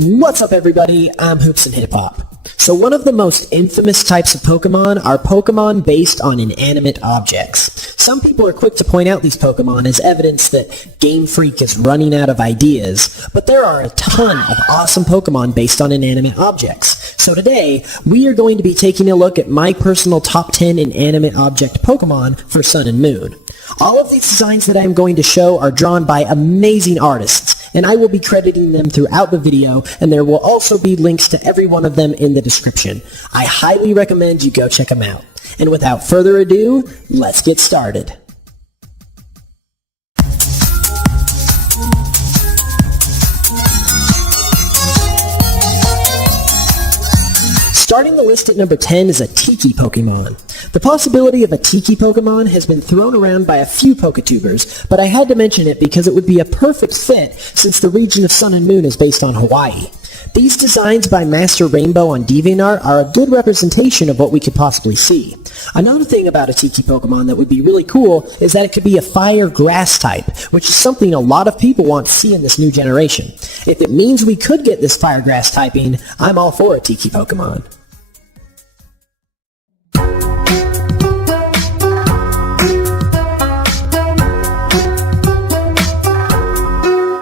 What's up everybody, I'm Hoops and Hip Hop. So one of the most infamous types of Pokemon are Pokemon based on inanimate objects. Some people are quick to point out these Pokemon as evidence that Game Freak is running out of ideas, but there are a ton of awesome Pokemon based on inanimate objects. So today, we are going to be taking a look at my personal top 10 inanimate object Pokemon for Sun and Moon. All of these designs that I am going to show are drawn by amazing artists, and I will be crediting them throughout the video, and there will also be links to every one of them in the description. I highly recommend you go check them out. And without further ado, let's get started. Starting the list at number 10 is a Tiki Pokemon. The possibility of a Tiki Pokemon has been thrown around by a few Poketubers, but I had to mention it because it would be a perfect fit since the region of Sun and Moon is based on Hawaii. These designs by Master Rainbow on DeviantArt are a good representation of what we could possibly see. Another thing about a Tiki Pokemon that would be really cool is that it could be a fire grass type, which is something a lot of people want to see in this new generation. If it means we could get this fire grass typing, I'm all for a Tiki Pokemon.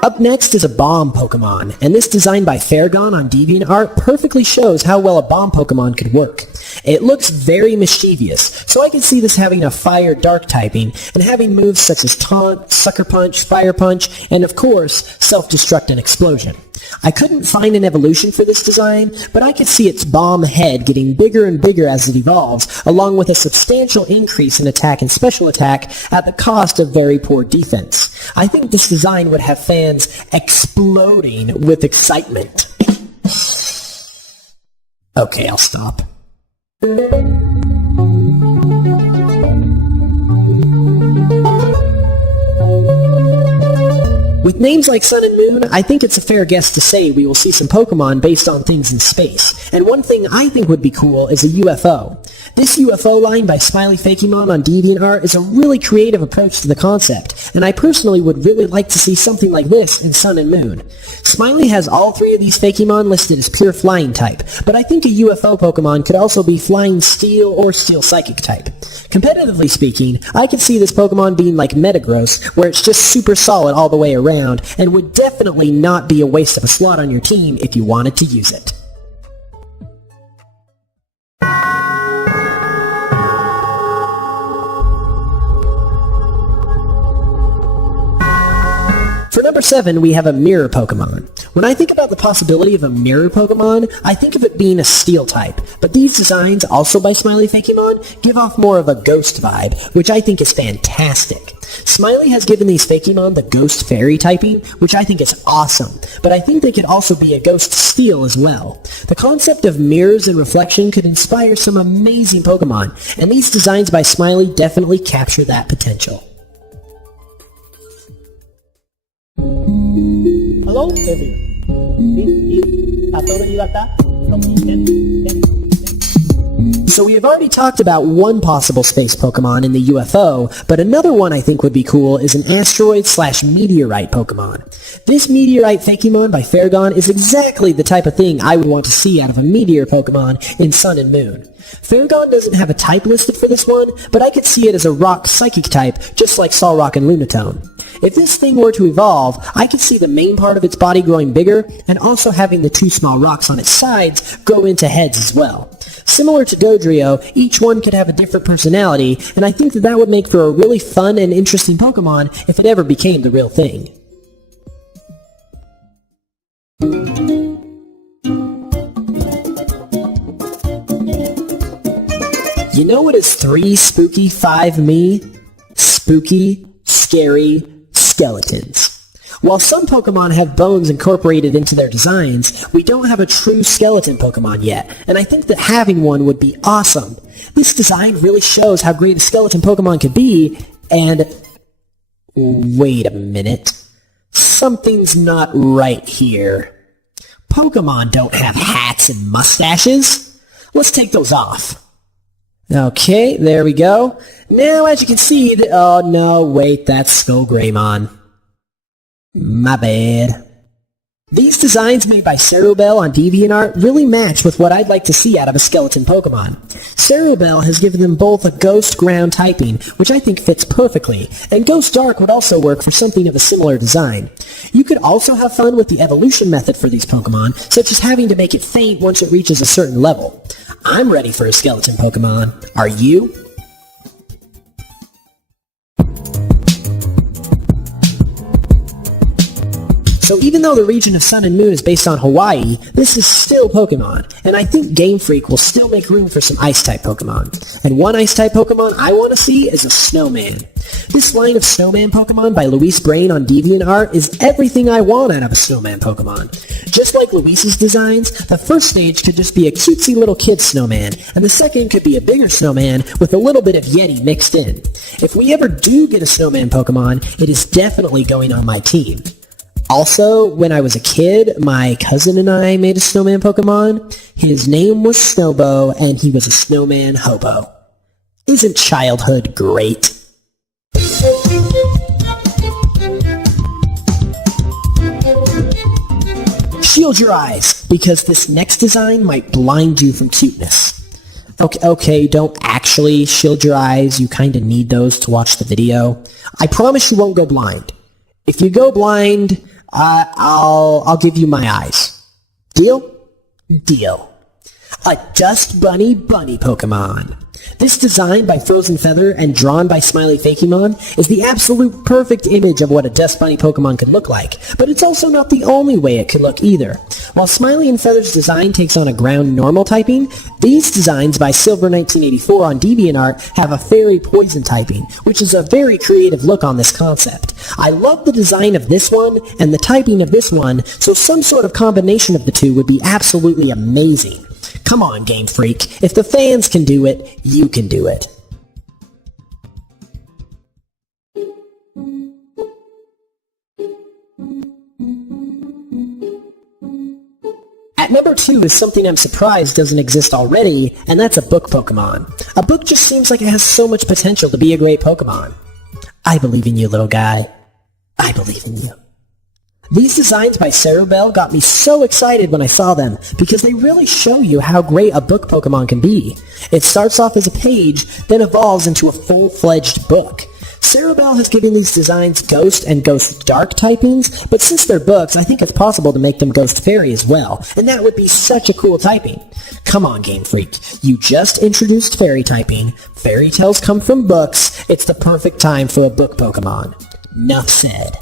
Up next is a Bomb Pokemon, and this design by Fairgon on DeviantArt perfectly shows how well a Bomb Pokemon could work. It looks very mischievous, so I can see this having a Fire Dark typing, and having moves such as Taunt, Sucker Punch, Fire Punch, and of course, Self-Destruct and Explosion. I couldn't find an evolution for this design, but I could see its bomb head getting bigger and bigger as it evolves, along with a substantial increase in attack and special attack at the cost of very poor defense. I think this design would have fans exploding with excitement. Okay, I'll stop. With names like Sun and Moon, I think it's a fair guess to say we will see some Pokemon based on things in space. And one thing I think would be cool is a UFO. This UFO line by Smiley Fakemon on DeviantArt is a really creative approach to the concept, and I personally would really like to see something like this in Sun and Moon. Smiley has all three of these Fakemon listed as pure flying type, but I think a UFO Pokemon could also be flying steel or steel psychic type. Competitively speaking, I could see this Pokemon being like Metagross, where it's just super solid all the way around, and would definitely not be a waste of a slot on your team if you wanted to use it. For number 7, we have a Mirror Pokemon. When I think about the possibility of a Mirror Pokemon, I think of it being a Steel type, but these designs, also by Smiley Fakemon, give off more of a Ghost vibe, which I think is fantastic. Smiley has given these Fakemon the Ghost Fairy typing, which I think is awesome, but I think they could also be a Ghost Steel as well. The concept of mirrors and reflection could inspire some amazing Pokemon, and these designs by Smiley definitely capture that potential. Hello everyone, this is Satoru Iwata from Inanimate. So we have already talked about one possible space Pokemon in the UFO, but another one I think would be cool is an asteroid/meteorite Pokemon. This meteorite Fakemon by Fairgon is exactly the type of thing I would want to see out of a meteor Pokemon in Sun and Moon. Fairgon doesn't have a type listed for this one, but I could see it as a rock psychic type, just like Solrock and Lunatone. If this thing were to evolve, I could see the main part of its body growing bigger, and also having the two small rocks on its sides grow into heads as well. Similar to Dodrio, each one could have a different personality, and I think that would make for a really fun and interesting Pokemon if it ever became the real thing. You know what is 3 spooky 5 me? Spooky, scary skeletons. While some Pokemon have bones incorporated into their designs, we don't have a true skeleton Pokemon yet, and I think that having one would be awesome. This design really shows how great a skeleton Pokemon could be, and... wait a minute. Something's not right here. Pokemon don't have hats and mustaches. Let's take those off. Okay, there we go. Now, as you can see, oh no, wait, that's Skullgreymon. My bad. These designs made by Cerobell on DeviantArt really match with what I'd like to see out of a skeleton Pokemon. Cerobell has given them both a Ghost Ground typing, which I think fits perfectly, and Ghost Dark would also work for something of a similar design. You could also have fun with the evolution method for these Pokemon, such as having to make it faint once it reaches a certain level. I'm ready for a skeleton Pokemon. Are you? So even though the region of Sun and Moon is based on Hawaii, this is still Pokemon, and I think Game Freak will still make room for some Ice-type Pokemon. And one Ice-type Pokemon I want to see is a Snowman. This line of Snowman Pokemon by Luis Brain on DeviantArt is everything I want out of a Snowman Pokemon. Just like Luis's designs, the first stage could just be a cutesy little kid snowman, and the second could be a bigger snowman with a little bit of Yeti mixed in. If we ever do get a Snowman Pokemon, it is definitely going on my team. Also, when I was a kid, my cousin and I made a snowman Pokemon. His name was Snowbo, and he was a snowman hobo. Isn't childhood great? Shield your eyes, because this next design might blind you from cuteness. Okay, don't actually shield your eyes. You kinda need those to watch the video. I promise you won't go blind. If you go blind, I'll give you my eyes. Deal? Deal. A Dust Bunny Pokemon. This design by Frozen Feather and drawn by Smiley Fakemon is the absolute perfect image of what a Dust Bunny Pokemon could look like, but it's also not the only way it could look either. While Smiley and Feather's design takes on a ground normal typing, these designs by Silver1984 on DeviantArt have a Fairy Poison typing, which is a very creative look on this concept. I love the design of this one and the typing of this one, so some sort of combination of the two would be absolutely amazing. Come on, Game Freak. If the fans can do it, you can do it. At number 2 is something I'm surprised doesn't exist already, and that's a book Pokemon. A book just seems like it has so much potential to be a great Pokemon. I believe in you, little guy. I believe in you. These designs by Cerobell got me so excited when I saw them, because they really show you how great a book Pokemon can be. It starts off as a page, then evolves into a full-fledged book. Cerobell has given these designs Ghost and Ghost Dark typings, but since they're books, I think it's possible to make them Ghost Fairy as well, and that would be such a cool typing. Come on, Game Freak. You just introduced Fairy typing. Fairy tales come from books. It's the perfect time for a book Pokemon. Nuff said.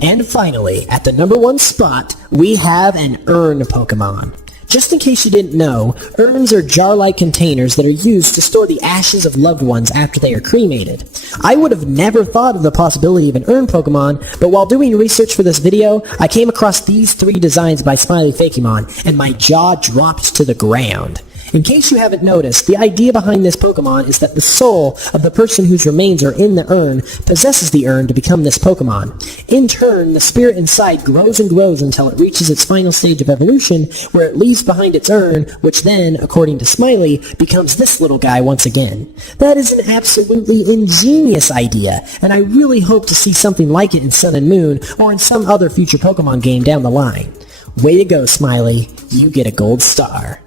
And finally, at the number 1 spot, we have an urn Pokemon. Just in case you didn't know, urns are jar-like containers that are used to store the ashes of loved ones after they are cremated. I would have never thought of the possibility of an urn Pokemon, but while doing research for this video, I came across these 3 designs by Smiley Fakemon, and my jaw dropped to the ground. In case you haven't noticed, the idea behind this Pokemon is that the soul of the person whose remains are in the urn possesses the urn to become this Pokemon. In turn, the spirit inside grows and grows until it reaches its final stage of evolution, where it leaves behind its urn, which then, according to Smiley, becomes this little guy once again. That is an absolutely ingenious idea, and I really hope to see something like it in Sun and Moon, or in some other future Pokemon game down the line. Way to go, Smiley. You get a gold star.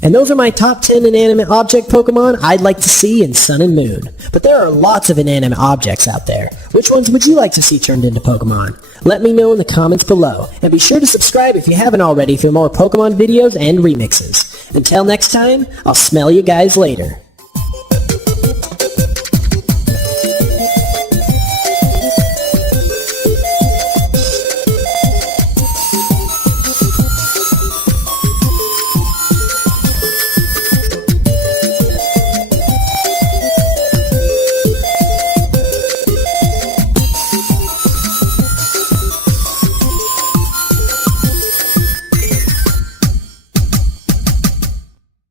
And those are my top 10 inanimate object Pokemon I'd like to see in Sun and Moon. But there are lots of inanimate objects out there. Which ones would you like to see turned into Pokemon? Let me know in the comments below. And be sure to subscribe if you haven't already for more Pokemon videos and remixes. Until next time, I'll smell you guys later.